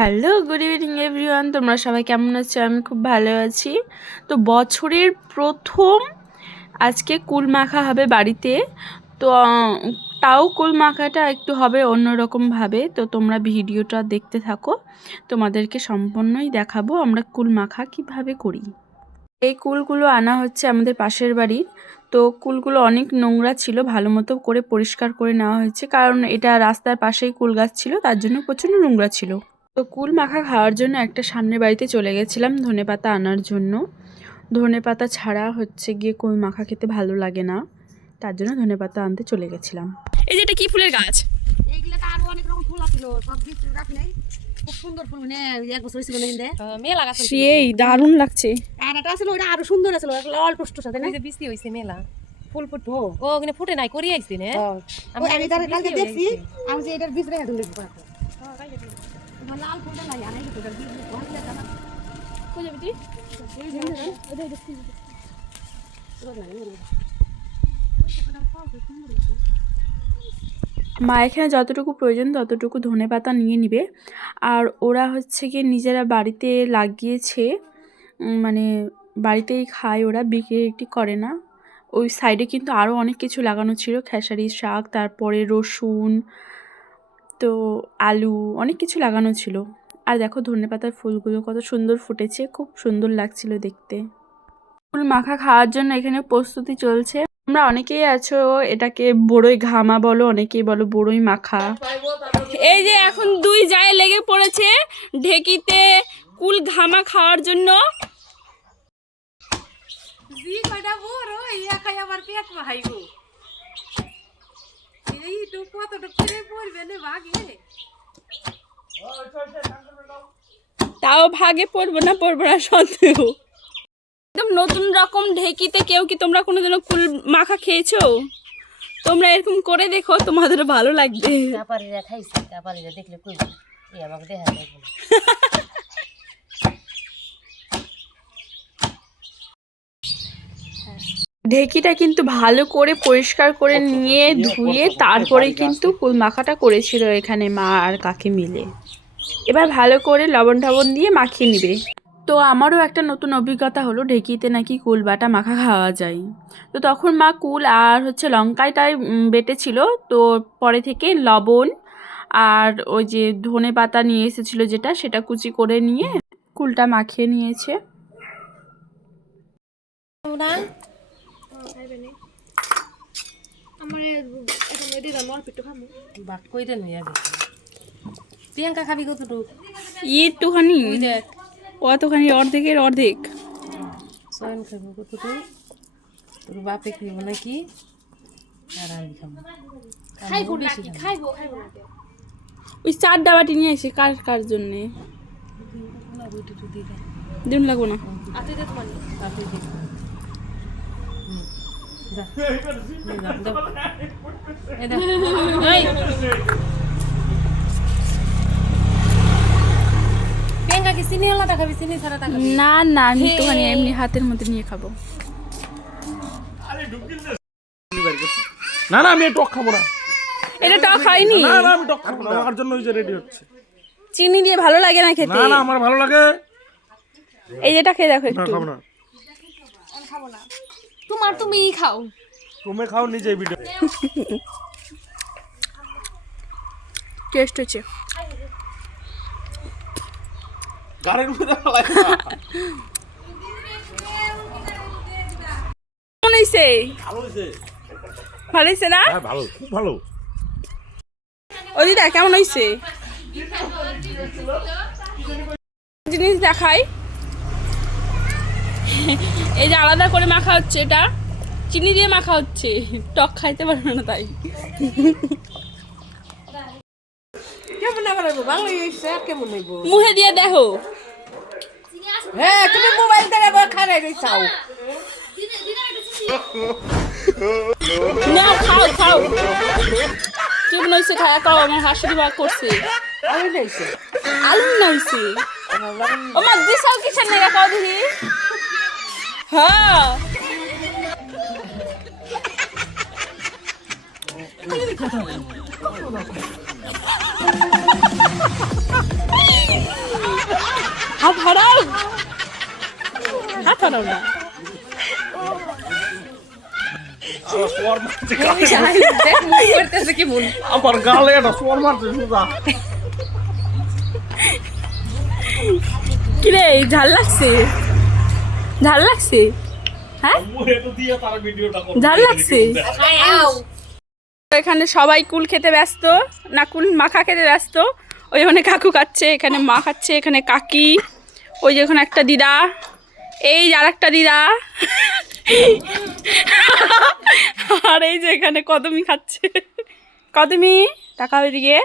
Hello, good evening everyone. তোমরা সবাই কেমন আছো? আমি খুব ভালো আছি। তো বছরের প্রথম আজকে কুল মাখা হবে বাড়িতে। তো তাও কুল মাখাটা একটু হবে অন্যরকমভাবে। তো তোমরা ভিডিওটা দেখতে থাকো, তোমাদেরকে সম্পূর্ণই দেখাবো আমরা কুল মাখা কিভাবে করি। এই কুলগুলো আনা হচ্ছে আমাদের পাশের বাড়ির। তো কুলগুলো অনেক নোংরা ছিল, ভালো মতো করে পরিষ্কার করে নেওয়া হয়েছে, কারণ এটা রাস্তার পাশেই কুল গাছ ছিল, তার জন্য প্রচণ্ড নোংরা ছিল। তো কুল মাখা খাওয়ার জন্য একটা সামনের বাড়িতে চলে গেছিলাম ধনেপাতা আনার জন্য। ধনেপাতা ছাড়া হচ্ছে গিয়ে কুল মাখা খেতে ভালো লাগে না, তার জন্য ধনেপাতা আনতে চলে গেছিলাম। এই যে এটা কি ফুলের গাছ? এইগুলা তো আরো অনেক রকম ফুল আছিল, সব বীজ রাখি নাই। খুব সুন্দর ফুল, মানে এক বছর হয়েছিল না ইন্দে মেলা গাছ। সেই দারুণ লাগছে। আর এটা ছিল, ওটা আরো সুন্দর ছিল, অল্প সাথে না বৃষ্টি হয়েছে মেলা ফুল ফুটবো। ও ওখানে ফুটে নাই করি আইছি না আমি তার কালকে দেখছি, আমি যে এটার বীজ রেখে দিলে তোমার লাল ফুলটা নাই, আর এই ফুলটার বীজ ভাঙলে দাদা কই যাবি তুই? এই যে ওটা দেখছি মা এখানে যতটুকু প্রয়োজন ততটুকু ধনেপাতা নিয়ে নিবে। আর ওরা হচ্ছে গিয়ে নিজেরা বাড়িতে লাগিয়েছে, মানে বাড়িতেই খায় ওরা, বিক্রি করে না। ওই সাইডে কিন্তু আরও অনেক কিছু লাগানো ছিল, খেসারি শাক, তারপরে রসুন, তো আলু, অনেক কিছু লাগানো ছিল। আর দেখো ধনেপাতার ফুলগুলো কত সুন্দর ফুটেছে, খুব সুন্দর লাগছিল দেখতে। কুল মাখা খাওয়ার জন্য এখানে প্রস্তুতি চলছে। তোমরা অনেকেই আছো এটাকে বড়ই ঘামা বলো, অনেকেই বলো বড়ই মাখা। এই যে এখন দুই জায় লেগে পড়েছে ঢেকিতে কুল ঘামা খাওয়ার জন্য। জি কয়টা বড় ইয়া খাই আমার পেট ভাইগো এই তো কতটা করে পড়বে না ভাগে, তাও ভাগে পড়বো না সন্দেহ। একদম নতুন রকম ঢেকিতে। কেউ কি তোমরা কোনোদিনও কুল মাখা খেয়েছো? তোমরা এরকম করে দেখো, তোমাদের ভালো লাগবে। চাপারিরা খাইছে, চাপারিরা দেখলে কই এই আমাকে দেখা যায় না। ঢেকিটা কিন্তু ভালো করে পরিষ্কার করে নিয়ে ধুয়ে তারপরে কিন্তু কুল মাখাটা করেছিল এখানে মা আর কাকি মিলে। এবার ভালো করে লবণ টবণ দিয়ে মাখিয়ে নিবে। তো আমারও একটা নতুন অভিজ্ঞতা হলো, ঢেকিতে নাকি কুল বাটা মাখা খাওয়া যায়। তো তখন মা কুল আর হচ্ছে লঙ্কাটাই বেটেছিল। তো পরে থেকে লবণ আর ওই যে ধনে পাতা নিয়ে এসেছিলো যেটা, সেটা কুচি করে নিয়ে কুলটা মাখিয়ে নিয়েছে। তোমরা আমার এখন এদি দাম অল্প একটু খামু বাট কইরে নই আগে প্রিয়াঙ্কা খাবি কতটুকু? একটুখানি, কতখানি? অর্ধেকের অর্ধেক। সয়ন খাবো কতটুকু, তোর বাপে খাইব নাকি আর আমি খাবো? খাইবো নাকি? খাইবো না। ওই 4 ডাবাটি নিয়ে এসে কার জন্যে দিন লাগবো না। আতে দে তোমার তাতে দে যা এই প্রিয়াঙ্কা কি চিনি আলাদা খাবি, চিনি ছাড়া খাবি? না না, আমি একটুখানি এমনি হাতের মধ্যে নিয়ে খাবো। না আমি টক খাবো না। এটা টক হয়নি। না আমি টক খাবো না, আমার জন্য ওই যে রেডি হচ্ছে। চিনি দিয়ে ভালো লাগে না খেতে। না আমার ভালো লাগে। এই যেটা খেয়ে দেখো না একটু। খাবো না। তুমিই খাও। তুমি খাও নিজেই ভিডিও। টেস্ট হচ্ছে। গাড়ির উপরে ফেলাই না। কেমন হয়েছে? ভালো হয়েছে। ভালো হয়েছে না? হ্যাঁ ভালো, খুব ভালো। ও দিদা কেমন হয়েছে? জিনিস দেখাই। এই যে আলাদা করে মাখা হচ্ছে, এটা চিনি দিয়ে মাখা হচ্ছে, টক খাইতে পারবে না তাই। কেমন না বানাবো? ভালো হইছে, কেমন হইব? মুখে দিয়ে দেখো। হ্যাঁ, তুমি মোবাইল দিয়ে খারাই রইছাও। নাও খাও। কেমন হয়েছে খায়া খাও, আমার হাসুরি বা করছে। আমি নেইছে। আলু নাইছে। ও মা দিশাও কিসের নেগা খাও দেখি। হ্যাঁ ধরাও, হাত ধরাও না। সোয়ার মারছে দেখ মুখ করতেছে কি মন। আমার গালে একটা সোয়ার মারছে সুদা। কিরে ঝাল লাগছে, ঝাল লাগছে, হ্যাঁ মুখে তো দিয়ে তার ভিডিওটা করব। ঝাল লাগছে। এখানে সবাই কুল খেতে ব্যস্ত, না কুল মাখা খেতে ব্যস্ত। ওই ওখানে কাকু খাচ্ছে, এখানে মা খাচ্ছে, এখানে কাকি, ওই যে ওখানে একটা দিদা, এই আর একটা দিদা, আর এই যে এখানে কদমি খাচ্ছে। কদমি টাকা ওইদিকে।